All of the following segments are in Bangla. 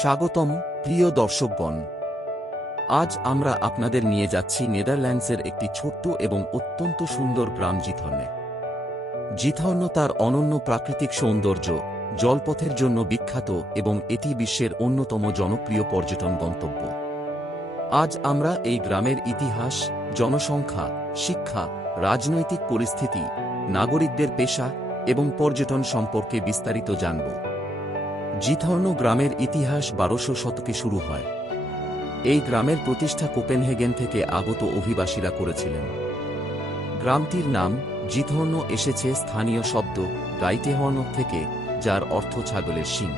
স্বাগতম, প্রিয় দর্শকগণ। আজ আমরা আপনাদের নিয়ে যাচ্ছি নেদারল্যান্ডসের একটি ছোট্ট এবং অত্যন্ত সুন্দর গ্রাম জিথর্নে জিথর্ন তার অনন্য প্রাকৃতিক সৌন্দর্য, জলপথের জন্য বিখ্যাত এবং এটি বিশ্বের অন্যতম জনপ্রিয় পর্যটন গন্তব্য। আজ আমরা এই গ্রামের ইতিহাস, জনসংখ্যা, শিক্ষা, রাজনৈতিক পরিস্থিতি, নাগরিকদের পেশা এবং পর্যটন সম্পর্কে বিস্তারিত জানব। জিথর্ন গ্রামের ইতিহাস বারোশো শতকে শুরু হয়। এই গ্রামের প্রতিষ্ঠা কোপেনহেগেন থেকে আগত অভিবাসীরা করেছিলেন। গ্রামটির নাম জিথর্ন এসেছে স্থানীয় শব্দ গাইটেহর্ন থেকে, যার অর্থ ছাগলের শিং।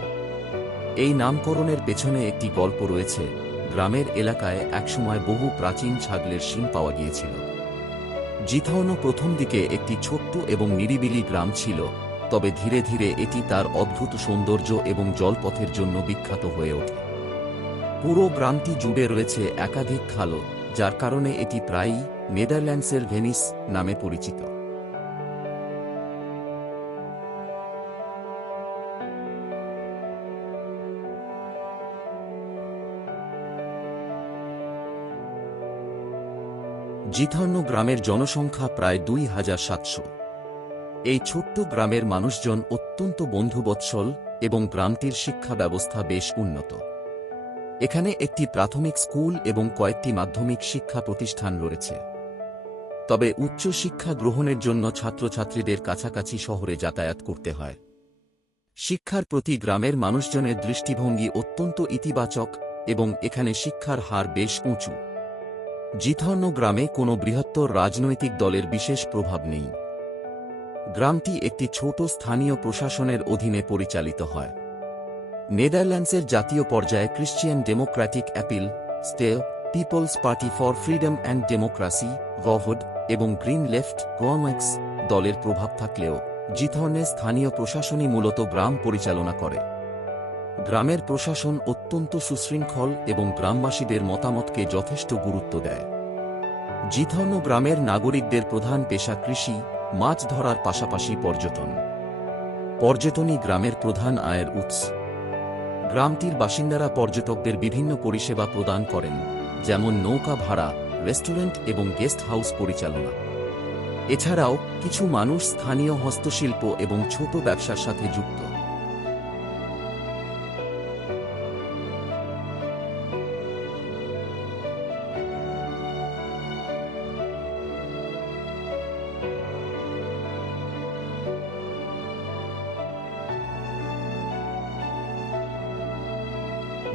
এই নামকরণের পেছনে একটি গল্প রয়েছে, গ্রামের এলাকায় একসময় বহু প্রাচীন ছাগলের শিং পাওয়া গিয়েছিল। জিথর্ন প্রথম দিকে একটি ছোট্ট এবং নিরিবিলি গ্রাম ছিল তবে ধীরে ধীরে এটি তার অদ্ভুত সৌন্দর্য এবং জলপথের জন্য বিখ্যাত হয়ে ওঠে। পুরো গ্রামটি জুড়ে রয়েছে একাধিক খালও, যার কারণে এটি প্রায়ই নেদারল্যান্ডসের ভেনিস নামে পরিচিত। জিথর্ন গ্রামের জনসংখ্যা প্রায় দুই হাজার সাতশো। এই ছোট্ট গ্রামের মানুষজন অত্যন্ত বন্ধুবৎসল এবং গ্রামটির শিক্ষা ব্যবস্থা বেশ উন্নত। এখানে একটি প্রাথমিক স্কুল এবং কয়েকটি মাধ্যমিক শিক্ষা প্রতিষ্ঠান রয়েছে। তবে উচ্চ শিক্ষা গ্রহণের জন্য ছাত্রছাত্রীদের কাছাকাছি শহরে যাতায়াত করতে হয়। শিক্ষার প্রতি গ্রামের মানুষজনের দৃষ্টিভঙ্গি অত্যন্ত ইতিবাচক এবং এখানে শিক্ষার হার বেশ উঁচু। জিথর্ন গ্রামে কোনো বৃহত্তর রাজনৈতিক দলের বিশেষ প্রভাব নেই। গ্রামটি একটি ছোট স্থানীয় প্রশাসনের অধীনে পরিচালিত হয়। নেদারল্যান্ডসের জাতীয় পর্যায়ে Christian Democratic Appeal stay People's Party for Freedom and Democracy গভড এবং গ্রিন লেফট গোয়ামেক্স দলের প্রভাব থাকলেও জিথর্নে স্থানীয় প্রশাসনই মূলত গ্রাম পরিচালনা করে। গ্রামের প্রশাসন অত্যন্ত সুশৃঙ্খল এবং গ্রামবাসীদের মতামতকে যথেষ্ট গুরুত্ব দেয়। জিথর্ন গ্রামের নাগরিকদের প্রধান পেশা কৃষি মাছ ধরার পাশাপাশি পর্যটন। পর্যটনই গ্রামের প্রধান আয়ের উৎস। গ্রামটির বাসিন্দারা পর্যটকদের বিভিন্ন পরিষেবা প্রদান করেন, যেমন নৌকা ভাড়া, রেস্টুরেন্ট এবং গেস্ট হাউস পরিচালনা। এছাড়াও কিছু মানুষ স্থানীয় হস্তশিল্প এবং ছোট ব্যবসার সাথে যুক্ত।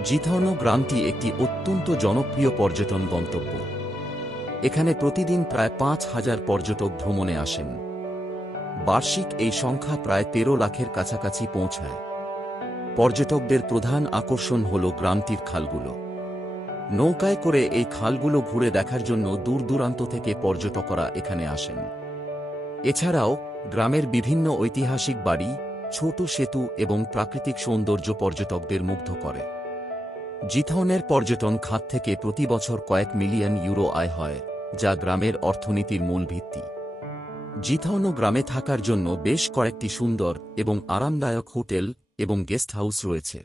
জিথর্ন গ্রামটি একটি অত্যন্ত জনপ্রিয় পর্যটন গন্তব্য। এখানে প্রতিদিন প্রায় পাঁচ হাজার পর্যটক ভ্রমণে আসেন। বার্ষিক এই সংখ্যা প্রায় তেরো লাখের কাছাকাছি পৌঁছায়। পর্যটকদের প্রধান আকর্ষণ হল গ্রামটির খালগুলো। নৌকায় করে এই খালগুলো ঘুরে দেখার জন্য দূর দূরান্ত থেকে পর্যটকরা এখানে আসেন। এছাড়াও গ্রামের বিভিন্ন ঐতিহাসিক বাড়ি, ছোট সেতু এবং প্রাকৃতিক সৌন্দর্য পর্যটকদের মুগ্ধ করে। জিথনের পর্যটন খাত থেকে প্রতি বছর কয়েক মিলিয়ন ইউরো আয় হয়, যা গ্রামের অর্থনীতির মূল ভিত্তি। জিথন গ্রামে থাকার জন্য বেশ কয়েকটি সুন্দর এবং আরামদায়ক হোটেল এবং গেস্ট হাউস রয়েছে।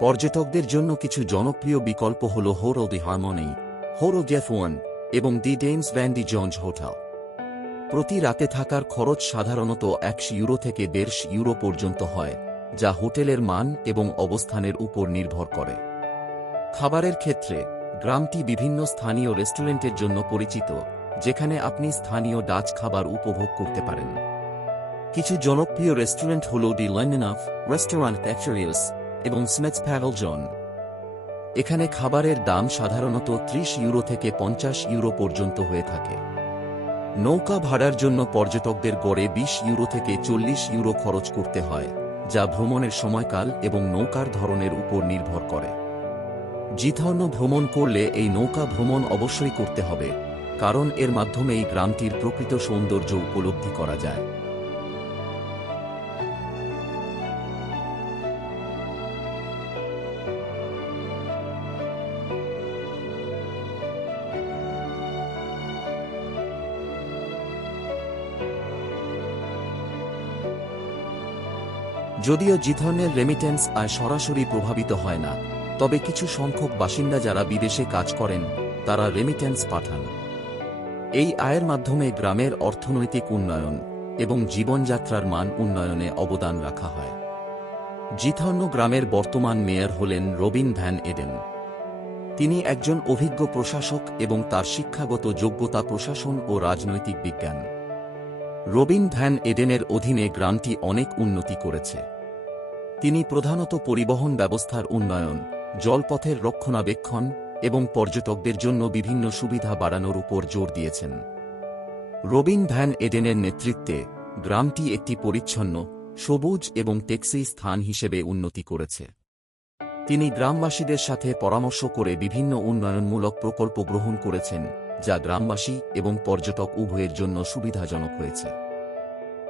পর্যটকদের জন্য কিছু জনপ্রিয় বিকল্প হল হোরো দি হারমনি, হোরো গেফওয়ান এবং দি ডেন্স ভ্যান্ডি জঞ্জ হোটেল। প্রতি রাতে থাকার খরচ সাধারণত একশো ইউরো থেকে দেড়শ ইউরো পর্যন্ত হয়, যা হোটেলের মান এবং অবস্থানের উপর নির্ভর করে। খাবারের ক্ষেত্রে, গ্রামটি বিভিন্ন স্থানীয় রেস্টুরেন্টের জন্য পরিচিত, যেখানে আপনি স্থানীয় ডাচ খাবার উপভোগ করতে পারেন। কিছু জনপ্রিয় রেস্টুরেন্ট হল ডি লন্ডনাফ রেস্টুরেন্ট প্যাকচারিয়াস এবং স্মেথস জন এখানে খাবারের দাম সাধারণত ত্রিশ ইউরো থেকে পঞ্চাশ ইউরো পর্যন্ত হয়ে থাকে। নৌকা ভাড়ার জন্য পর্যটকদের গড়ে বিশ ইউরো থেকে চল্লিশ ইউরো খরচ করতে হয়, যা ভ্রমণের সময়কাল এবং নৌকার ধরনের উপর নির্ভর করে। জিথর্ন ভ্রমণ করলে এই নৌকা ভ্রমণ অবশ্যই করতে হবে, কারণ এর মাধ্যমে এই গ্রামটির প্রকৃত সৌন্দর্য উপলব্ধি করা যায়। যদিও জিথর্নের রেমিটেন্স আয় সরাসরি প্রভাবিত হয় না তবে কিছু সংখ্যক বাসিন্দা যারা বিদেশে কাজ করেন, তারা রেমিটেন্স পাঠান। এই আয়ের মাধ্যমে গ্রামের অর্থনৈতিক উন্নয়ন এবং জীবনযাত্রার মান উন্নয়নে অবদান রাখা হয়। জিথর্ন গ্রামের বর্তমান মেয়র হলেন রবিন ভ্যান এডেন। তিনি একজন অভিজ্ঞ প্রশাসক এবং তার শিক্ষাগত যোগ্যতা প্রশাসন ও রাজনৈতিক বিজ্ঞান। রবিন ভ্যান এডেনের অধীনে গ্রামটি অনেক উন্নতি করেছে। তিনি প্রধানত পরিবহন ব্যবস্থার উন্নয়ন জলপথের রক্ষণাবেক্ষণ এবং পর্যটকদের জন্য বিভিন্ন সুবিধা বাড়ানোর উপর জোর দিয়েছেন। রবিন ভ্যান এডেনের নেতৃত্বে গ্রামটি একটি পরিচ্ছন্ন, সবুজ এবং টেক্সি স্থান হিসেবে উন্নতি করেছে। তিনি গ্রামবাসীদের সাথে পরামর্শ করে বিভিন্ন উন্নয়নমূলক প্রকল্প গ্রহণ করেছেন, যা গ্রামবাসী এবং পর্যটক উভয়ের জন্য সুবিধাজনক হয়েছে।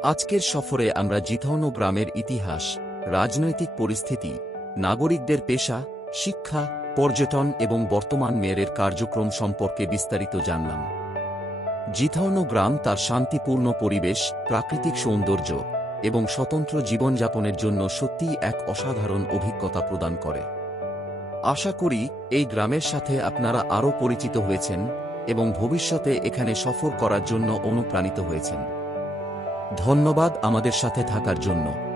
আজকের সফরে আমরা জিথৌন গ্রামের ইতিহাস, রাজনৈতিক পরিস্থিতি, নাগরিকদের পেশা শিক্ষা, পর্যটন এবং বর্তমান মেয়রের কার্যক্রম সম্পর্কে বিস্তারিত জানলাম। জিথৌন গ্রাম তার শান্তিপূর্ণ পরিবেশ, প্রাকৃতিক সৌন্দর্য এবং স্বতন্ত্র জীবনযাপনের জন্য সত্যিই এক অসাধারণ অভিজ্ঞতা প্রদান করে। আশা করি এই গ্রামের সাথে আপনারা আরও পরিচিত হয়েছেন এবং ভবিষ্যতে এখানে সফর করার জন্য অনুপ্রাণিত হয়েছেন। ধন্যবাদ আমাদের সাথে থাকার জন্য।